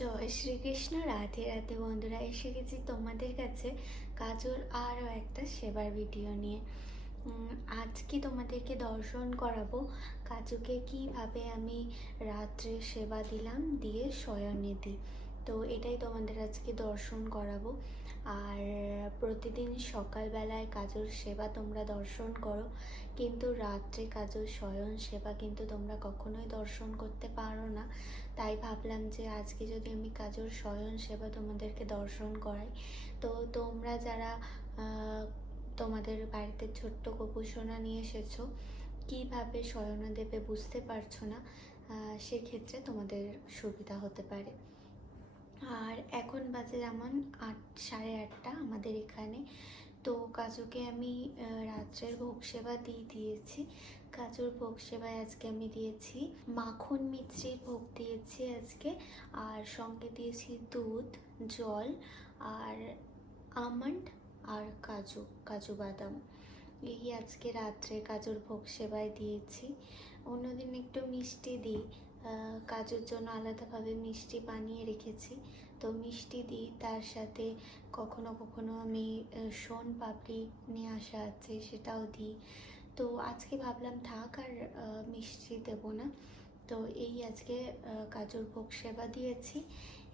জয় শ্রীকৃষ্ণ, রাধে রাধে বন্ধুরা। এসে গেছি তোমাদের কাছে কাজুর আরও একটা সেবার ভিডিও নিয়ে। আজকে তোমাদেরকে দর্শন করাবো কাজুকে কীভাবে আমি রাত্রে সেবা দিলাম দিয়ে শয়নে দিই। তো এটাই তোমাদের আজকে দর্শন করাবো। আর প্রতিদিন সকালবেলায় কাজুর সেবা তোমরা দর্শন করো, কিন্তু রাত্রে কাজুর শয়ন সেবা কিন্তু তোমরা কখনোই দর্শন করতে পারো না। তাই ভাবলাম যে আজকে যদি আমি কাজুর শয়ন সেবা তোমাদেরকে দর্শন করাই, তো তোমরা যারা তোমাদের বাড়িতে ছোট্ট গোপুসোনা নিয়ে এসেছ, কীভাবে শয়নে দেবে বুঝতে পারছ না? সেক্ষেত্রে তোমাদের সুবিধা হতে পারে। আর এখন বাজে যেমন আট, সাড়ে আটটা আমাদের এখানে। তো কাজুকে আমি রাত্রের ভোগ সেবা দিয়ে দিয়েছি। কাজুর ভোগ সেবায় আজকে আমি দিয়েছি মাখন মিশ্রির ভোগ দিয়েছি আজকে। আর সঙ্গে দিয়েছি দুধ, জল, আর আমন্ড, আর কাজু কাজু বাদাম। এই আজকে রাত্রে কাজুর ভোগ সেবায় দিয়েছি। অন্যদিন একটু মিষ্টি দিই। কাজুর জন্য আলাদাভাবে মিষ্টি বানিয়ে রেখেছি। তো মিষ্টি দিই, তার সাথে কখনো কখনো আমি শোন পাপড়ি নিয়ে আসা আছে, সেটাও দিই। তো আজকে ভাবলাম থাক আর মিষ্টি দেব না। তো এই আজকে কাজুর ভোগ সেবা দিয়েছি।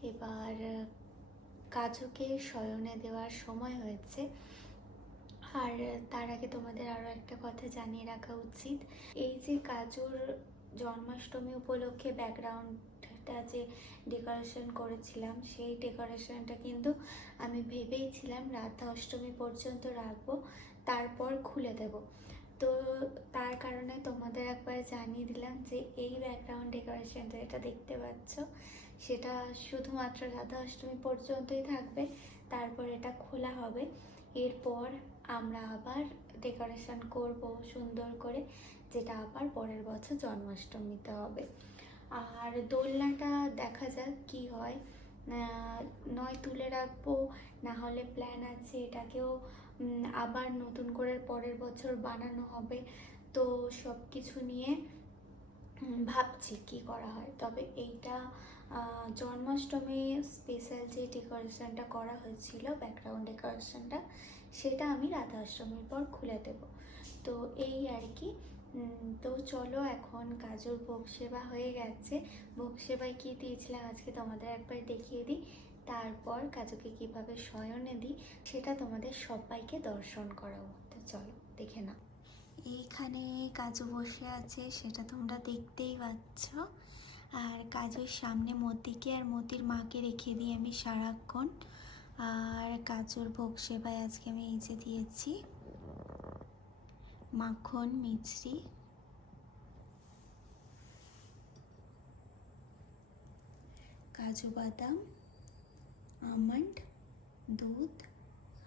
এবার কাজুকে শয়নে দেওয়ার সময় হয়েছে। আর তার আগে তোমাদের আরও একটা কথা জানিয়ে রাখা উচিত। এই যে কাজুর জন্মাষ্টমী উপলক্ষে ব্যাকগ্রাউন্ডটা যে ডেকোরেশন করেছিলাম, সেই ডেকোরেশনটা কিন্তু আমি ভেবেইছিলাম রাধা অষ্টমী পর্যন্ত রাখব, তারপর খুলে দেব। তো তার কারণে তোমাদের একবার জানিয়ে দিলাম যে এই ব্যাকগ্রাউন্ড ডেকোরেশনটা যেটা দেখতে পাচ্ছ, সেটা শুধুমাত্র রাধা অষ্টমী পর্যন্তই থাকবে, তারপর এটা খোলা হবে। এরপর আমরা আবার ডেকোরেশন করব সুন্দর করে। যেটা আবার পরের বছর জন্মাষ্টমীতে হবে। আর দোলনাটা দেখা যাক কি হয়। নয় তুলে রাখব না হলে প্ল্যান আছে এটাকেও আবার নতুন করে পরের বছর বানানো হবে। তো সব কিছু নিয়ে ভাবছি কি করা হয়। তবে এইটা জন্মাষ্টমী স্পেশাল যে ডেকোরেশনটা করা হয়েছিল ব্যাকগ্রাউন্ড ডেকোরেশনটা সেটা আমি রাধা অষ্টমীর পর খুলে দেব। তো এই আর কি। তো চলো এখন কাজুর ভোগ সেবা হয়ে গেছে। ভোগ সেবায় কী দিয়েছিলাম আজকে তোমাদের একবার দেখিয়ে দিই। তারপর কাজুকে কীভাবে শয়নে দিই, সেটা তোমাদের সবাইকে দর্শন করাবো। তো চলো, দেখে নাও। এইখানে কাজু বসে আছে, সেটা তোমরা দেখতেই পাচ্ছ। আর কাজুর সামনে মতিকে আর মতির মাকে রেখে দিই আমি সারাক্ষণ। আর কাজুর ভোগ সেবায় আজকে আমি এই যে দিয়েছি। মাখন, মিছরি। কাজু বাদাম, আমন্ড, দুধ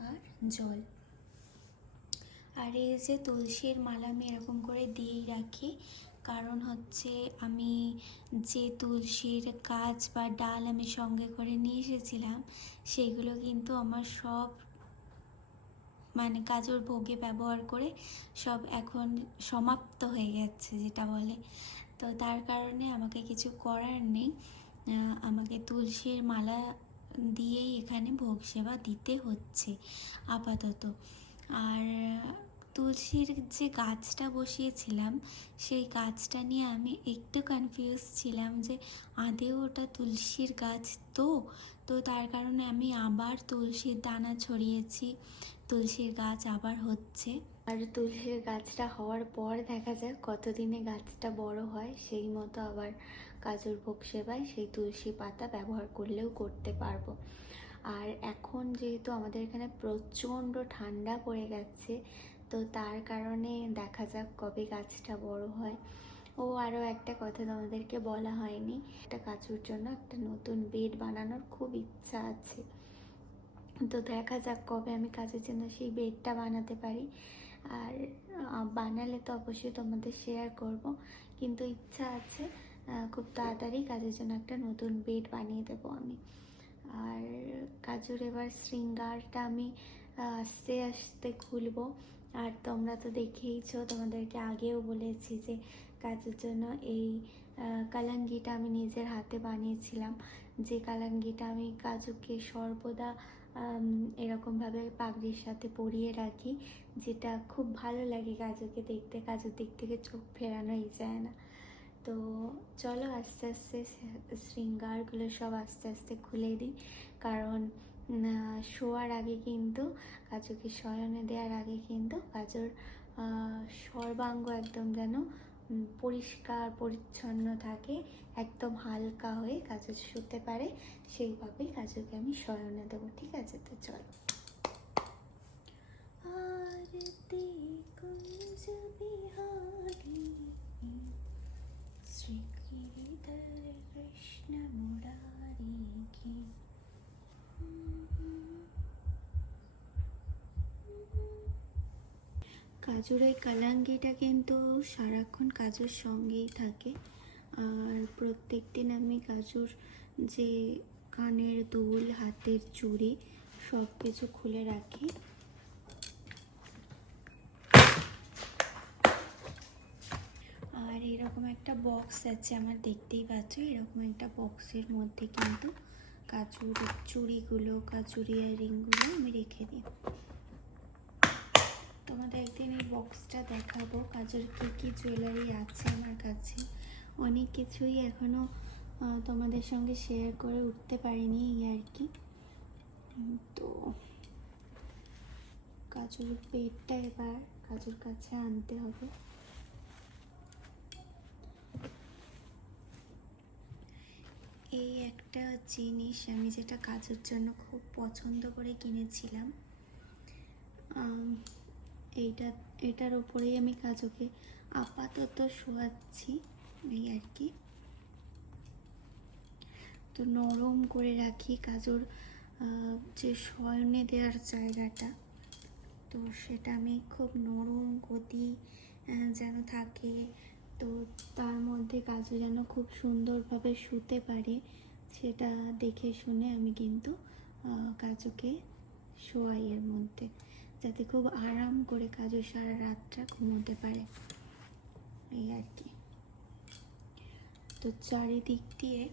আর জল। আর এই যে তুলসীর মালা আমি এরকম করে দিয়েই রাখি, কারণ হচ্ছে আমি যে তুলসীর গাছ বা ডাল আমি সঙ্গে করে নিয়ে এসেছিলাম, সেগুলো কিন্তু আমার সব মানে কাজুর ভোগে ব্যবহার করে সব এখন সমাপ্ত হয়ে গেছে যেটা বলে। তো তার কারণে আমাকে কিছু করার নেই। আমাকে তুলসীর মালা দিয়েই এখানে ভোগ সেবা দিতে হচ্ছে আপাতত। আর তুলসীর যে গাছটা বসিয়েছিলাম, সেই গাছটা নিয়ে আমি একটু কনফিউজ ছিলাম যে আদেও ওটা তুলসীর গাছ তো? তো তার কারণে আমি আবার তুলসীর দানা ছড়িয়েছি। তুলসীর গাছ আবার হচ্ছে। আর তুলসীর গাছটা হওয়ার পর দেখা যাক কতদিনে গাছটা বড় হয়, সেই মতো আবার কাজুর ভোগ সেবায় সেই তুলসী পাতা ব্যবহার করলেও করতে পারব। আর এখন যেহেতু আমাদের এখানে প্রচণ্ড ঠান্ডা পড়ে গেছে, তো তার কারণে দেখা যাক কবে গাছটা বড় হয়। ও, আরও একটা কথা তোমাদেরকে বলা হয়নি, একটা কাজুর জন্য একটা নতুন বেড বানানোর খুব ইচ্ছা আছে। তো দেখা যাক কবে আমি কাজের জন্য সেই বেডটা বানাতে পারি। আর বানালে তো অবশ্যই তোমাদের শেয়ার করব। কিন্তু ইচ্ছা আছে খুব তাড়াতাড়ি কাজের জন্য একটা নতুন বেড বানিয়ে দেবো আমি। আর কাজুর এবার শৃঙ্গারটা আমি আস্তে আস্তে খুলবো। আর তোমরা তো দেখেইছো, তোমাদেরকে আগেও বলেছি যে কাজের জন্য এই কালাঙ্গিটা আমি নিজের হাতে বানিয়েছিলাম। যে কালাঙ্গিটা আমি কাজুকে সর্বদা এরকমভাবে পাগড়ির সাথে পরিয়ে রাখি, যেটা খুব ভালো লাগে কাজুকে দেখতে। কাজুর দিক থেকে চোখ ফেরানোই যায় না। তো চলো আস্তে আস্তে শৃঙ্গারগুলো সব আস্তে আস্তে খুলে দিই। কারণ শোয়ার আগে কিন্তু, কাজুকে শয়নে দেওয়ার আগে কিন্তু কাজুর সর্বাঙ্গ একদম যেন পরিষ্কার, পরিচ্ছন্ন থাকে। একদম হালকা হয়ে কাজু শুতে পারে, সেইভাবেই কাজুকে আমি শয়নে দেবো, ঠিক আছে? তো চলো। শ্রী কাজুর এই কালাঙ্গিটা কিন্তু সারাক্ষণ কাজুর সঙ্গেই থাকে। আর প্রত্যেক দিন আমি কাজুর যে কানের দুল, হাতের চুড়ি, সব কিছু খুলে রাখি। আর এরকম একটা বক্স আছে, আমার দেখতেই পাচ্ছ, এরকম একটা বক্সের মধ্যে কিন্তু কাজুর চুড়িগুলো, কাজুর ইয়ারিংগুলো আমি রেখে দিই। তোমাদের একদিন এই বক্সটা দেখাবো, কাজুর কী কী জুয়েলারি আছে আমার কাছে। অনেক কিছুই এখনও তোমাদের সঙ্গে শেয়ার করে উঠতে পারিনি এই আর কি। তো কাজুর পেটটা এবার কাজুর কাছে আনতে হবে। এই একটা জিনিস আমি যেটা কাজের জন্য খুব পছন্দ করে কিনেছিলাম এইটা, এটার ওপরেই আমি কাজুকে আপাতত শোয়াচ্ছি। এই আর কি। তো নরম করে রাখি কাজুর যে শয়নে দেওয়ার জায়গাটা। তো সেটা আমি খুব নরম গতি যেন থাকে। তো তার মধ্যে কাজু যেন খুব সুন্দরভাবে শুতে পারে, সেটা দেখে শুনে আমি কিন্তু কাজুকে শোয়াই এর মধ্যে, যাতে খুব আরাম করে কাজু সারা রাতটা ঘুমোতে পারে। এই আর কি। তো চারিদিক দিয়ে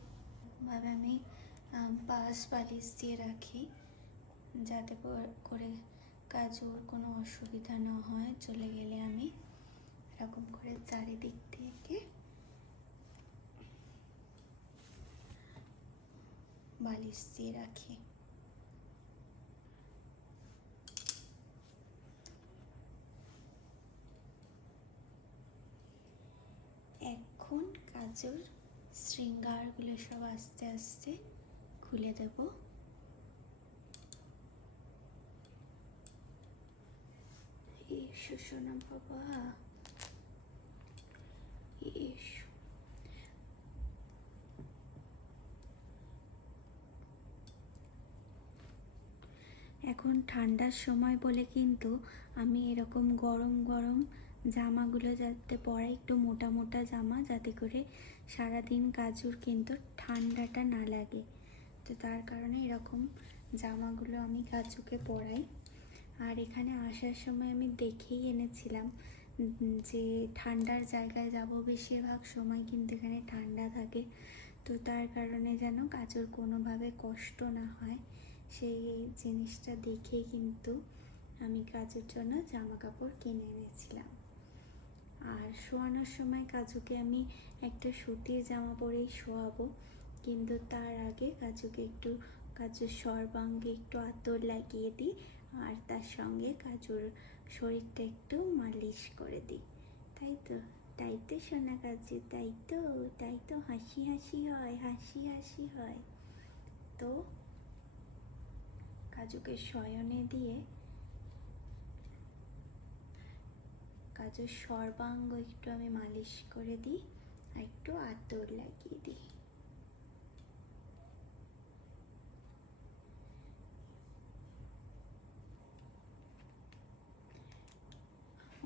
ভাবে আমি বাঁশ বালিশ দিয়ে রাখি, যাতে করে কাজুর কোনো অসুবিধা না হয়, চলে গেলে আমি এরকম করে চারিদিক থেকে বালিশ দিয়ে রাখি। এখন কাজুর শৃঙ্গারগুলো সব আস্তে আস্তে খুলে দেব। সোনা বাবা। এখন ঠান্ডার সময় বলে কিন্তু আমি এরকম গরম গরম জামাগুলো যাতে পরে একটু মোটা মোটা জামা যাতে করে সারাদিন কাজুর কিন্তু ঠান্ডাটা না লাগে। তো তার কারণে এরকম জামাগুলো আমি কাজুকে পরাই। আর এখানে আসার সময় আমি দেখেই এনেছিলাম যে ঠান্ডার জায়গায় যাব বেশিরভাগ সময় কিন্তু এখানে ঠান্ডা থাকে। তো তার কারণে যেন কাজুর কোনোভাবে কষ্ট না হয়, সেই জিনিসটা দেখেই কিন্তু আমি কাজের জন্য জামা কাপড় কিনে এনেছিলাম। আর শোয়ানোর সময় কাজুকে আমি একটা সুতির জামা পরেই শোয়াবো। কিন্তু তার আগে কাজুকে একটু, কাজুর সর্বাঙ্গে একটু আতর লাগিয়ে দিই আর তার সঙ্গে কাজুর শরীরটা একটু মালিশ করে দিই। তাই তো? তাই তো সোনা কাজু, তাই তো তাই তো হাসি হাসি হয়, হাসি হাসি হয়। তো কাজুকে শয়নে দিয়ে কাজুর সর্বাঙ্গ একটু আমি মালিশ করে দিই, আর একটু আতর লাগিয়ে দিই।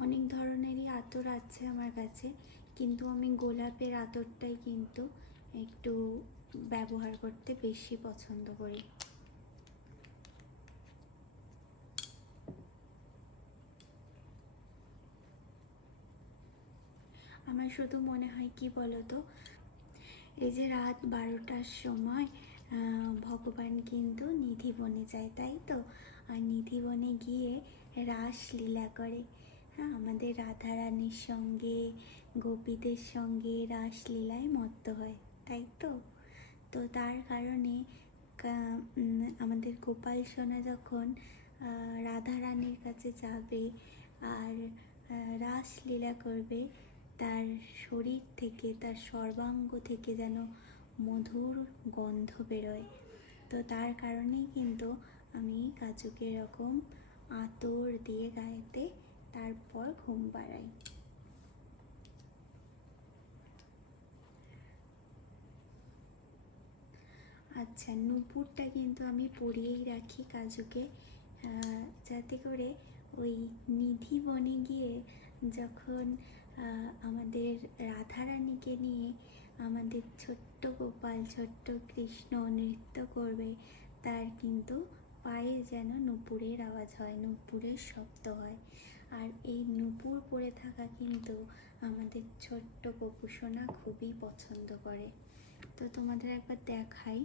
অনেক ধরনেরই আতর আছে আমার কাছে, কিন্তু আমি গোলাপের আতরটাই কিন্তু একটু ব্যবহার করতে বেশি পছন্দ করি। আমার শুধু মনে হয়, কি বলতো? এই যে রাত বারোটার সময় ভগবান কিন্তু নিধি বনে যায়, তাই তো? আর নিধি বনে গিয়ে রাসলীলা করে। হ্যাঁ আমাদের রাধারানীর সঙ্গে, গোপীদের সঙ্গে রাসলীলায় মত্ত হয়, তাই তো? তো তার কারণে আমাদের গোপাল সোনা যখন রাধারানীর কাছে যাবে আর রাসলীলা করবে তার শরীর থেকে, তার সর্বাঙ্গ থেকে যেন মধুর গন্ধ বেরোয়। তো তার কারণেই কিন্তু আমি কাজুকে এরকম আতর দিয়ে গায়েতে তারপর ঘুম পাড়াই আচ্ছা নুপুরটা কিন্তু আমি পরিয়েই রাখি কাজুকে যাতে করে ওই নিধি বনে গিয়ে যখন আমাদের রাধারানীকে নিয়ে আমাদের ছোট্ট গোপাল, ছোট্ট কৃষ্ণ নৃত্য করবে। তার কিন্তু পায়ে যেন নুপুরের আওয়াজ হয়, নুপুরের শব্দ হয়। আর এই নুপুর পরে থাকা কিন্তু আমাদের ছোট্ট গোপুসোনা খুবই পছন্দ করে। তো তোমাদের একবার দেখাই।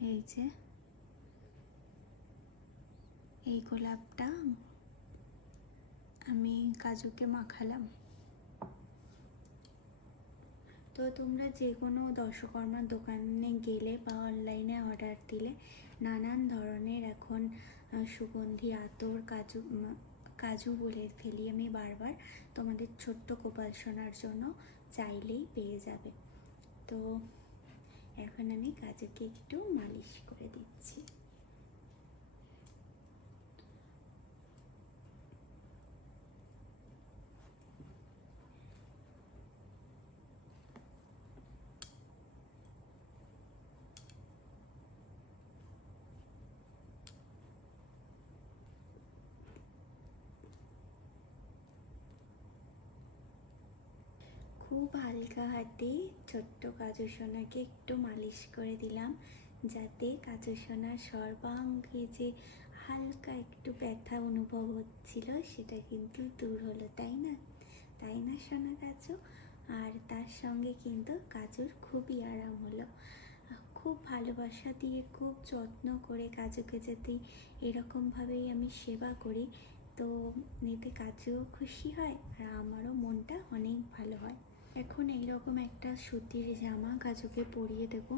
এই যে, এই গোলাপটা। আমি কাজুকে মাখালাম। তো তোমরা যে কোনো দর্শকর্মার দোকানে গেলে বা অনলাইনে অর্ডার দিলে নানান ধরনের এখন সুগন্ধি, আতর, কাজু কাজু বলে ফেলি আমি বারবার, তোমাদের ছোট্ট গোপাল সোনার জন্য চাইলেই পেয়ে যাবে। তো এখন আমি কাজুকে একটু মালিশ করে দিচ্ছি। খুব হালকা হাতে ছোট্ট কাজু সোনাকে একটু মালিশ করে দিলাম, যাতে কাজু সোনার সর্বাঙ্গে যে হালকা একটু ব্যথা অনুভব হচ্ছিল সেটা কিন্তু দূর হলো, তাই না? তাই না, সোনা কাজু? আর তার সঙ্গে কিন্তু কাজুর খুবই আরাম হলো। খুব ভালোবাসা দিয়ে, খুব যত্ন করে কাজুকে যাতে এরকমভাবেই আমি সেবা করি, তো এতে কাজুও খুশি হয় আর আমারও মনটা অনেক ভালো হয়। এখন এইরকম একটা সুতির জামা কাজুকে পরিয়ে দেব।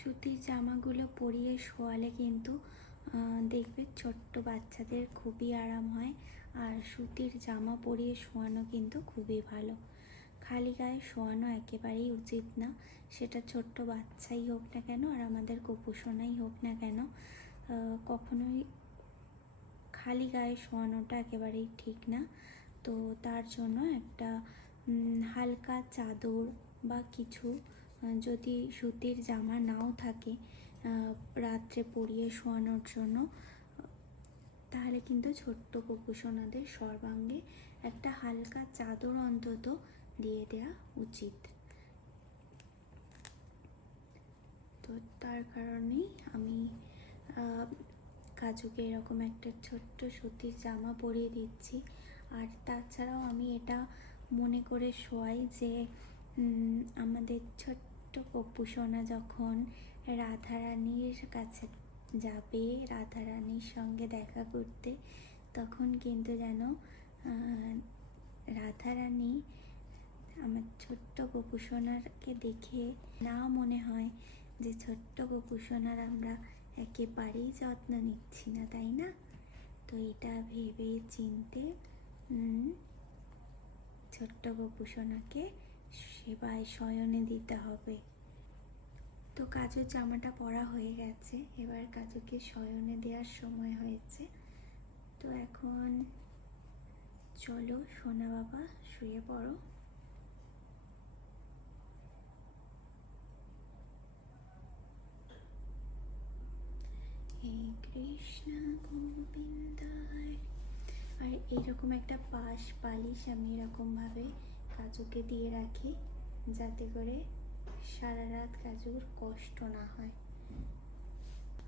সুতির জামাগুলো পরিয়ে শোয়ালে কিন্তু দেখবে ছোট্ট বাচ্চাদের খুবই আরাম হয়। আর সুতির জামা পরিয়ে শোয়ানো কিন্তু খুবই ভালো। খালি গায়ে শোয়ানো একেবারেই উচিত না। সেটা ছোট্ট বাচ্চাই হোক না কেন, আর আমাদের গোপুসোনাই হোক না কেন কখনোই খালি গায়ে শোয়ানোটা একেবারেই ঠিক না। তো তার জন্য একটা হালকা চাদর বা কিছু যদি সুতির জামা নাও থাকে রাত্রে পরিয়ে শোয়ানোর জন্য, তাহলে কিন্তু ছোট্ট গোপুসোনাদের সর্বাঙ্গে একটা হালকা চাদর অন্তত দিয়ে দেওয়া উচিত। তো তার কারণেই আমি কাজুকে এরকম একটা ছোট্ট সুতির জামা পরিয়ে দিচ্ছি। আর তাছাড়াও আমি এটা মনে করে শোয়াই যে আমাদের ছোট্ট পপ্পু সোনা যখন রাধারানীর কাছে যাবে, রাধারানীর সঙ্গে দেখা করতে, তখন কিন্তু যেন রাধারানী আমার ছোট্ট গোপুসোনারকে দেখে না মনে হয় যে ছোট্ট গোপুসোনার আমরা একেবারেই যত্ন নিচ্ছি না, তাই না? তো এটা ভেবে চিনতে ছোট্ট গোপুসোনাকে সেবায় শয়নে দিতে হবে। তো কাজুর জামাটা পরা হয়ে গেছে। এবার কাজুকে শয়নে দেওয়ার সময় হয়েছে। তো এখন চলো সোনা বাবা শুয়ে পড়ো। কৃষ্ণ গোবিন্দ হরে। আর এইরকম একটা পাশ পালিশ আমি এরকমভাবে কাজুকে দিয়ে রাখি, যাতে করে সারা রাত কাজুর কষ্ট না হয়।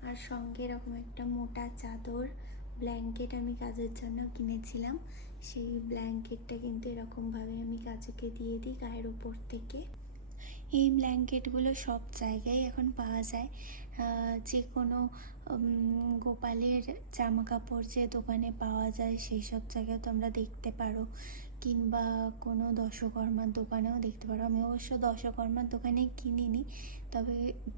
আর সঙ্গে এরকম একটা মোটা চাদর ব্ল্যাঙ্কেট আমি কাজের জন্য কিনেছিলাম। সেই ব্ল্যাঙ্কেটটা কিন্তু এরকমভাবে আমি কাজুকে দিয়ে দিই গায়ের উপর থেকে। এই ব্ল্যাঙ্কেটগুলো সব জায়গায় এখন পাওয়া যায়। যে কোনো গোপালের জামা কাপড় যে দোকানে পাওয়া যায় সেই সব জায়গায় তোমরা দেখতে পারো। কিংবা কোনো দশকর্মার দোকানেও দেখতে পারো। আমি অবশ্য দশকর্মার দোকানে কিনিনি, তবে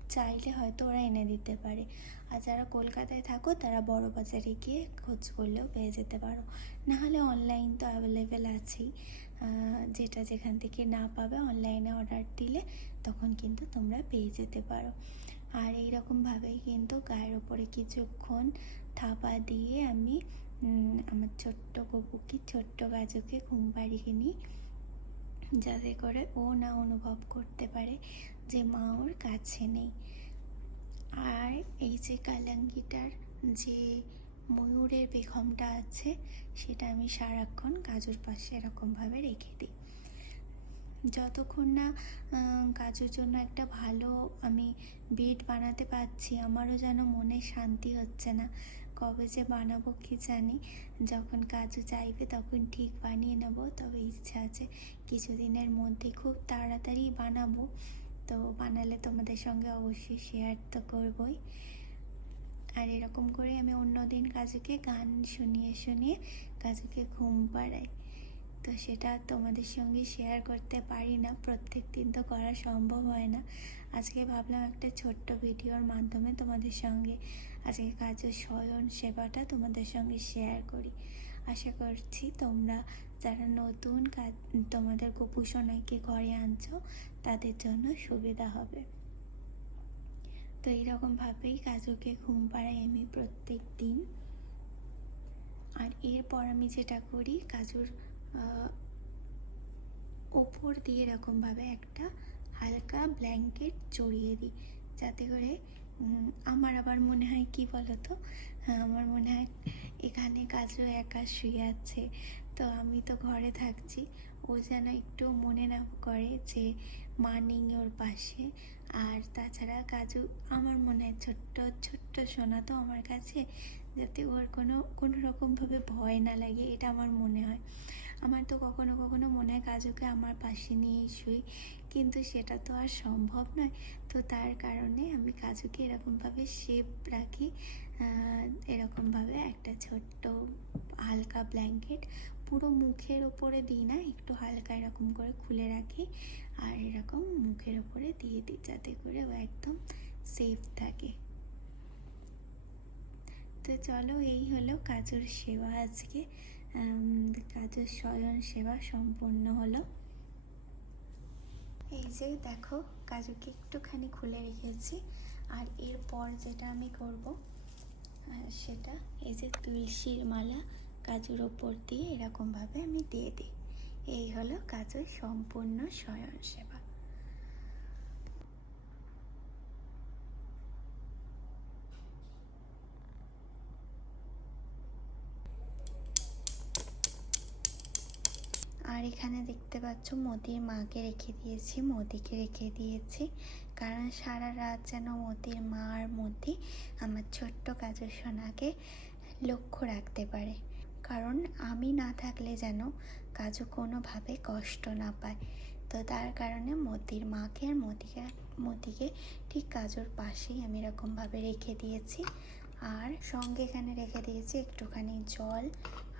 চাইলে হয়তো ওরা এনে দিতে পারে। আর যারা কলকাতায় থাকো, তারা বড় বাজারে গিয়ে খোঁজ করলেও পেয়ে যেতে পারো। নাহলে অনলাইন তো অ্যাভেলেবেল আছেই। যেটা যেখান থেকে না পাবে অনলাইনে অর্ডার দিলে তখন কিন্তু তোমরা পেয়ে যেতে পারো। আর এইরকমভাবেই কিন্তু গায়ের ওপরে কিছুক্ষণ থাপা দিয়ে আমি আমার ছোট্ট গপুকে, ছোট্ট গাজুকে ঘুম পাড়িয়ে নিই। যাতে করে ও না অনুভব করতে পারে যে মা ওর কাছে নেই। আর এই যে কালাঙ্গিটার যে ময়ূরের বেগমটা আছে, সেটা আমি সারাক্ষণ কাজুর পাশে এরকমভাবে রেখে দিই। যতক্ষণ না কাজের জন্য একটা ভালো আমি বেড বানাতে পারছি, আমারও যেন মনে শান্তি হচ্ছে না। কবে যে বানাবো কি জানি, যখন কাজু চাইবে তখন ঠিক বানিয়ে নেব। তবে ইচ্ছা আছে কিছুদিনের মধ্যে খুব তাড়াতাড়ি বানাবো। তো বানালে তোমাদের সঙ্গে অবশ্যই শেয়ার তো করবই। আর এরকম করে আমি অন্য দিন কাজুকে গান শুনিয়ে শুনিয়ে কাজুকে ঘুম পাড়াই। তো সেটা তোমাদের সঙ্গে শেয়ার করতে পারি না। প্রত্যেক দিন তো করা সম্ভব হয় না। আজকে ভাবলাম একটা ছোট্ট ভিডিওর মাধ্যমে তোমাদের সঙ্গে আজকে কাজের স্বয়ন সেবাটা তোমাদের সঙ্গে শেয়ার করি। আশা করছি তোমরা যারা নতুন কাজ, তোমাদের গোপু ঘরে আনছো, তাদের জন্য সুবিধা হবে। তো এইরকমভাবেই কাজুকে ঘুম পাড়াই আমি প্রত্যেক দিন। আর এরপর আমি যেটা করি, কাজুর ওপর দিয়ে এরকমভাবে একটা হালকা ব্ল্যাঙ্কেট জড়িয়ে দিই। যাতে করে আমার আবার মনে হয় কি বলতো? হ্যাঁ, আমার মনে হয় এখানে কাজু একা শুয়ে আছে। তো আমি তো ঘরে থাকছি। ও যেন একটু মনে না করে যে মা নেই ওর পাশে। আর তাছাড়া কাজু আমার মনে হয় ছোট্ট ছোট্ট সোনা তো আমার কাছে। যাতে ওর কোনো কোনো রকমভাবে ভয় না লাগে এটা আমার মনে হয়। আমার তো কখনো কখনো মনে হয় কাজুকে আমার পাশে নিয়ে শুই। কিন্তু সেটা তো আর সম্ভব নয়। তো তার কারণে আমি কাজুকে এরকমভাবে শেপ রাখি এরকমভাবে একটা ছোট্ট হালকা ব্ল্যাঙ্কেট পুরো মুখের ওপরে দিই না, একটু হালকা এরকম করে খুলে রাখি আর এরকম মুখের ওপরে দিয়ে দিই যাতে করে ও একদম সেফ থাকে। তো চলো এই হলো কাজুর সেবা আজকে। কাজুর স্বয়ন সেবা সম্পূর্ণ হলো। এই যে দেখো কাজুকে একটুখানি খুলে রেখেছি। আর এরপর যেটা আমি করব সেটা এই যে তুলসীর মালা কাজুর ওপর দিয়ে এরকমভাবে আমি দিয়ে দিই। এই হলো কাজুর সম্পূর্ণ স্বয়ন সেবা আর এখানে দেখতে পাচ্ছ মোদির মাকে রেখে দিয়েছি, মোদিকে রেখে দিয়েছি। কারণ সারা রাত যেন মোদির মা আর মোদি আমার ছোট্ট কাজের সোনাকে লক্ষ্য রাখতে পারে। কারণ আমি না থাকলে যেন কাজু কোনোভাবে কষ্ট না পায়। তো তার কারণে মোদির মাকে আর মোদিকে মোদিকে ঠিক কাজুর পাশেই আমি এরকমভাবে রেখে দিয়েছি। আর সঙ্গে এখানে রেখে দিয়েছি একটুখানি জল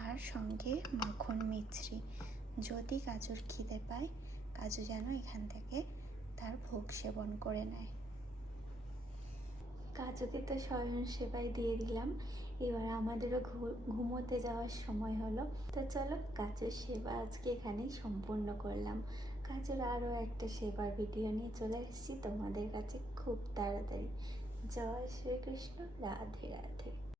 আর সঙ্গে মাখন মিছরি। যদি কাজুর খিদে পায় কাজু যেন এখান থেকে তার ভোগ সেবন করে নেয়। কাজুকে তো স্বয়ং সেবাই দিয়ে দিলাম। এবার আমাদেরও ঘুমোতে যাওয়ার সময় হলো। তো চলো কাজের সেবা আজকে এখানেই সম্পূর্ণ করলাম। কাজের আরও একটা সেবার ভিডিও নিয়ে চলে এসেছি তোমাদের কাছে খুব তাড়াতাড়ি। জয় শ্রীকৃষ্ণ, রাধে রাধে।